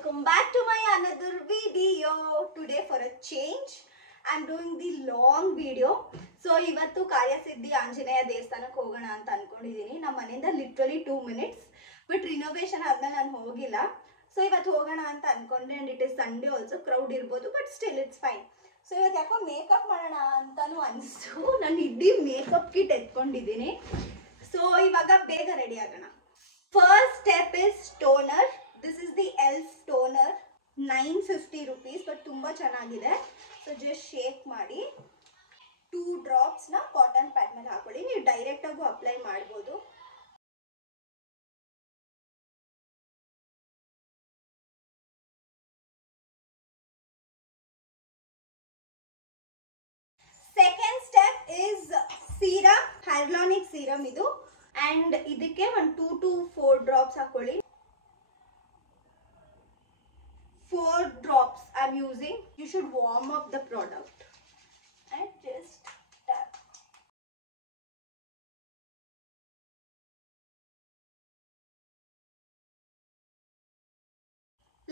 welcome back to my another video. Today for a change I'm doing the long video. So ಇವತ್ತು ಕಾರ್ಯಸಿದ್ಧಿ ಆಂಜನೇಯ ದೇವಸ್ಥಾನಕ್ಕೆ ಹೋಗೋಣ ಅಂತ ಅನ್ಕೊಂಡಿದ್ದೀನಿ. ನಮ್ಮ ಮನೆಯಿಂದ ಲಿಟರಲಿ 2 minutes, ಬಟ್ ರಿನೋವೇಷನ್ ಆದ್ಮೇಲೆ ನಾನು ಹೋಗಿಲ್ಲ. ಸೊ ಇವತ್ತು ಹೋಗೋಣ ಅಂತ ಅನ್ಕೊಂಡೆ, and it is Sunday also, crowd ಇರ್ಬೋದು, but still it's fine. So ಇವತ್ತು ಯಾಕೋ ಮೇಕಪ್ ಮಾಡೋಣ ಅಂತಾನು ಅನಿಸ್ತು. ನಾನು ಇಡೀ ಮೇಕಪ್ ಕಿಟ್ ಎತ್ಕೊಂಡಿದ್ದೀನಿ. ಸೊ ಇವಾಗ ಬೇಗ ರೆಡಿ ಆಗೋಣ. First step is toner. This is the ELF toner, 950 rupees, but tumba chanagide. So just shake ಮಾಡಿ 2 drops na cotton pad ಮೇಲೆ ಹಾಕೊಳ್ಳಿ. ನೀವು ಡೈರೆಕ್ಟ್ ಆಗಿ ಅಪ್ಲೈ ಮಾಡಬಹುದು. Second step is serum, hyaluronic serum ಇದು, ಅಂಡ್ ಇದಕ್ಕೆ ಒಂದು 2 to 4 drops ಹಾಕೊಳ್ಳಿ. 4 drops I'm using. You should warm up the product and just tap.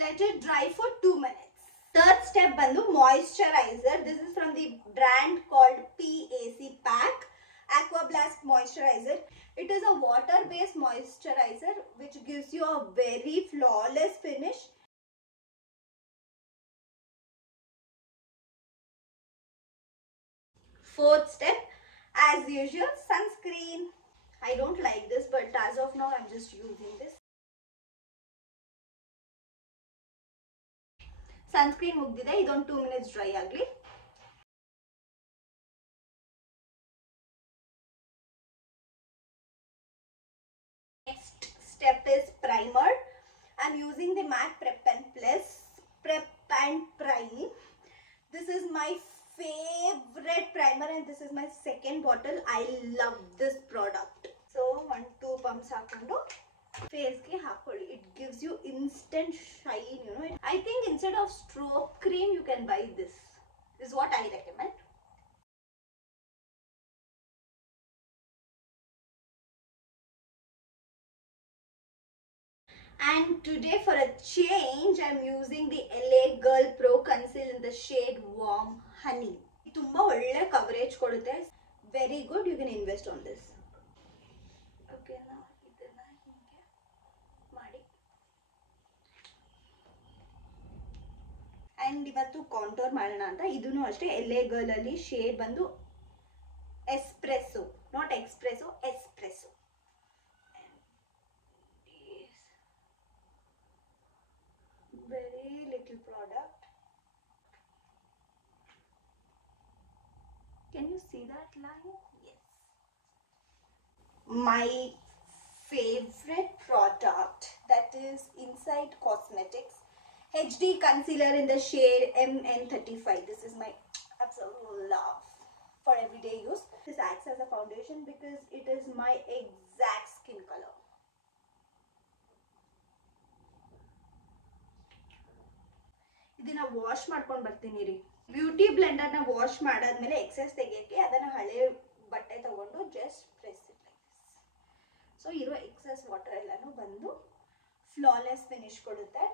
Let it dry for 2 minutes. Third step bandu moisturizer. This is from the brand called PAC Pack, Aqua Blast Moisturizer. It is a water based moisturizer which gives you a very flawless finish. Fourth step, as usual, sunscreen. I don't like this, but as of now I'm just using this. Sunscreen mugdide, idon 2 minutes dry agli. Next step is primer. I'm using the MAC Prep and Plus Prep and Prime. This is my favorite primer and this is my second bottle. I love this product. So 1-2 pumps hakondo face ge hakolli. It gives you instant shine, you know. I think instead of stroke cream you can buy this. This is what I recommend. And today for a change I'm using the LA Girl Pro Conceal in the shade Warm Honey. ತುಂಬಾ ಒಳ್ಳೆ coverage ಕೊಡುತ್ತೆ. Very good. You can invest on this. ಓಕೆನಾ, ಇದನ್ನ ಹಿಂಗೆ ಮಾಡಿ. And ಇವತ್ತು contour ಮಾಡೋಣ ಅಂತ. ಇದನ್ನು ಅಷ್ಟೇ LA Girl ಅಲ್ಲಿ ಶೇಡ್ ಬಂದು espresso, not ಎಕ್ಸ್ಪ್ರೆಸೋ, espresso. Very little product. Can you see that line? Yes. My favorite product, that is Inside Cosmetics HD Concealer in the shade MN35. This is my absolute love for everyday use. This acts as a foundation because it is my exact skin color. ಇದನ್ನ wash ಮಾಡ್ಕೊಂಡು ಬರ್ತೀನಿ ರೀ. Beauty blender ನ wash ಮಾಡಾದ್ಮೇಲೆ excess ತೆಗಿಯಕ್ಕೆ ಅದನ್ನ ಹಳೆ ಬಟ್ಟೆ ತಗೊಂಡು just press it like this. So ಇರೋ ಎಕ್ಸೆಸ್ ವಾಟರ್ ಎಲ್ಲಾನು ಬಂದು ಫ್ಲಾಲೆಸ್ ಫಿನಿಶ್ ಕೊಡುತ್ತೆ.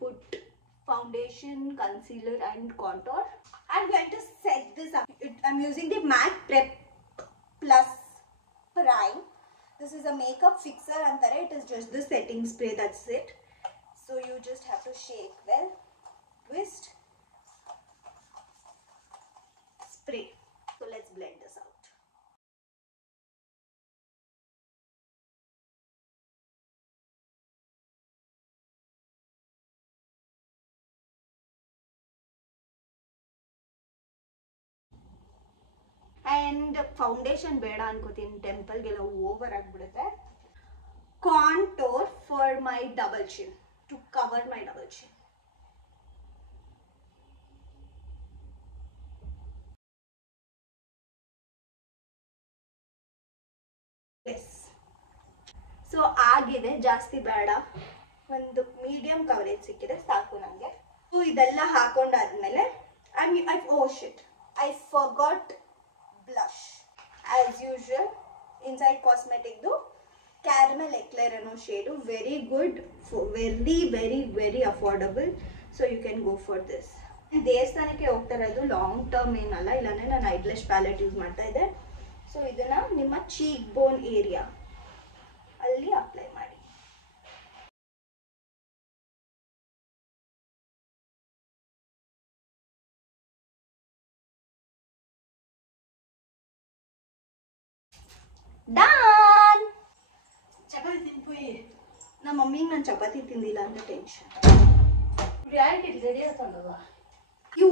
Put foundation, concealer and contour. I am going to set this up. I am using the MAC prep plus prime. This is a makeup fixer ಅಂತಾರೆ. It is just the setting spray, that's it. So you just have to shake well, twist, spray. So let's blend this out. And foundation ಬೇಡ ಅನ್ಕೋತೀನಿ, temple ಗೆಲ್ಲ over ಆಗಿಬಿಡುತ್ತೆ. Contour for my double chin, to cover my double chin. So ಆಗಿದೆ, ಜಾಸ್ತಿ ಬೇಡ, ಒಂದು medium coverage ಸಿಕ್ಕಿದೆ ಸಾಕು ನನಗೆ. ಸೊ ಇದೆಲ್ಲ ಹಾಕೊಂಡಾದ್ಮೇಲೆ I forgot blush. As usual inside ಕಾಸ್ಮೆಟಿಕ್ದು ಕ್ಯಾರಮೆಲ್ ಎಕ್ಲೇರ್ ಅನ್ನೋ shade. Very good, very very very affordable. So you can go for this. ದೇವಸ್ಥಾನಕ್ಕೆ ಹೋಗ್ತಾ ಇರೋದು ಲಾಂಗ್ ಟರ್ಮ್ ಏನಲ್ಲ, ಇಲ್ಲಾಂದರೆ ನಾನು ಐಬ್ಲೆಶ್ ಪ್ಯಾಲೆಟ್ ಯೂಸ್ ಮಾಡ್ತಾ ಇದ್ದೆ. ಸೊ ಇದನ್ನು ನಿಮ್ಮ ಚೀಕ್ ಬೋನ್ ಏರಿಯಾ ಅಲ್ಲಿ ಅಪ್ಲೈ ಮಾಡಿ. ಡನ್. ಚಪಾತಿ ತಿನ್ಪೋಯಿ. ನಮ್ಮ ಮಮ್ಮಿಗೆ ನಾನು ಚಪಾತಿ ತಿಂದಿಲ್ಲ ಅಂತ ಟೆನ್ಷನ್. ರಿಯಾಲಿಟಿ ರೆಡಿ ಆಗ್ತಲ್ವ. You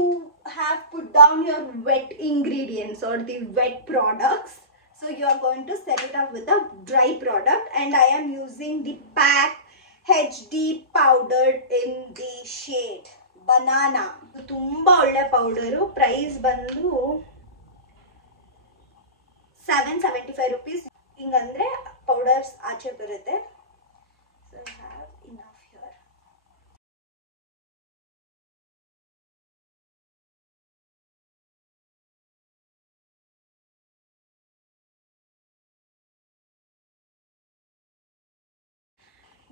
have put down your wet ingredients or the wet products. So you are going to set it up with a dry product, and I am using the PAC HD powdered in the shade banana. ತುಂಬಾ ಒಳ್ಳೆ powder. Price ಬಂದು 775 rupees. ಹಿಂಗಂದ್ರೆ powders ಆಚೆ ಬರುತ್ತೆ. So I have enough here.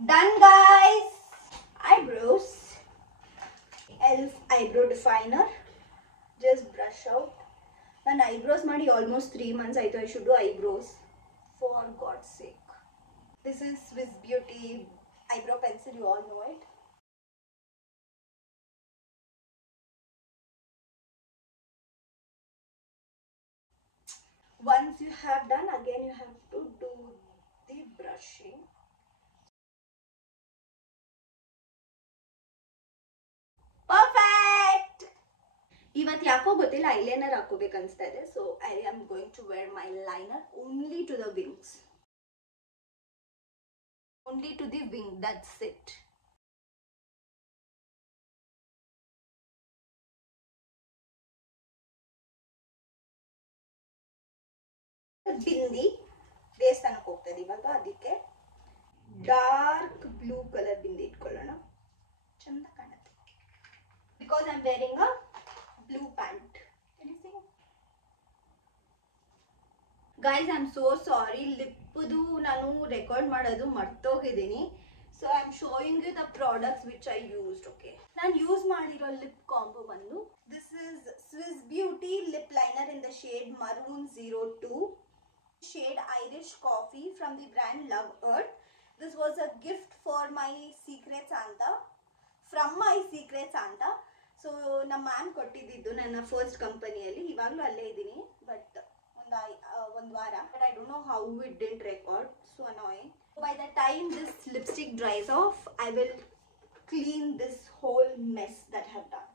Done guys. Eyebrows. Elf eyebrow definer. Just brush out. Nan eyebrows ಮಾಡಿ almost 3 months ಆಯ್ತು. I should do eyebrows, for God's sake. This is Swiss Beauty eyebrow pencil, you all know it. Once you have done, again you have to do the brushing. Perfect. ಇವತ್ತು ಯಾಕೋ ಗೊತ್ತಿಲ್ಲ eyeliner ಹಾಕೋಬೇಕು ಅನಿಸ್ತಾ ಇದೆ. So I am going to wear my liner only to the wings. Only to the wing, that's it. Bindi ದೇವಸ್ಥಾನಕ್ಕೆ ಹೋಗ್ತದೆ ಇವಾಗ, ಅದಕ್ಕೆ ಡಾರ್ಕ್ ಬ್ಲೂ ಕಲರ್ ಬಿಂದಿ ಇಟ್ಕೊಳ್ಳೋಣ, ಚಂದ ಕಾಣುತ್ತೆ. Because I am wearing a blue pant. Guys I am so sorry, ಲಿಪ್ದು ನಾನು record ಮಾಡೋದು ಮರ್ತೋಗಿದ್ದೀನಿ. So I am showing you the products which I used. Okay, ನಾನು ಯೂಸ್ ಮಾಡಿರೋ ಲಿಪ್ ಕಾಂಬೋ ಬಂದು this is Swiss beauty lip liner in the shade maroon 02, shade Irish Coffee from the brand Love Earth. This was a gift for my Secret Santa, from my Secret Santa. So ನಮ್ಮ ma'am ಕೊಟ್ಟಿದ್ದು ನನ್ನ first ಕಂಪನಿಯಲ್ಲಿ. ಇವಾಗಲೂ ಅಲ್ಲೇ ಇದ್ದೀನಿ, but ಒಂದು ವಾರ. But I don't know how it didn't record. So annoying. By the time this lipstick dries off, I will clean this whole mess that have done.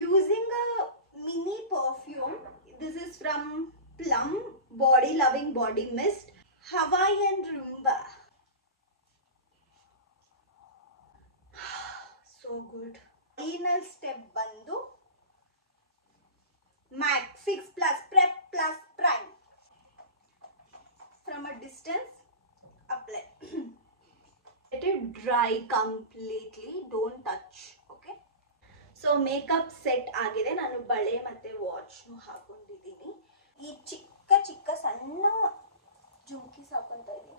Using a mini perfume. This is from Plum Body Loving Body Mist Hawaiian Rumba. So good. Final step bandu MAC 6 Plus Prep Plus Prime. From a distance apply. Let it dry completely. Don't touch. Okay. So makeup set ಆಗಿದೆ. ನಾನು ಬಳೆ ಮತ್ತು ವಾಚ್ನು ಹಾಕೊಂಡಿದ್ದೀನಿ. ಈ ಚಿಕ್ಕ ಚಿಕ್ಕ ಸಣ್ಣ ಜುಮ್ಕೀಸ್ ಹಾಕೊತಾ ಇದ್ದೀನಿ.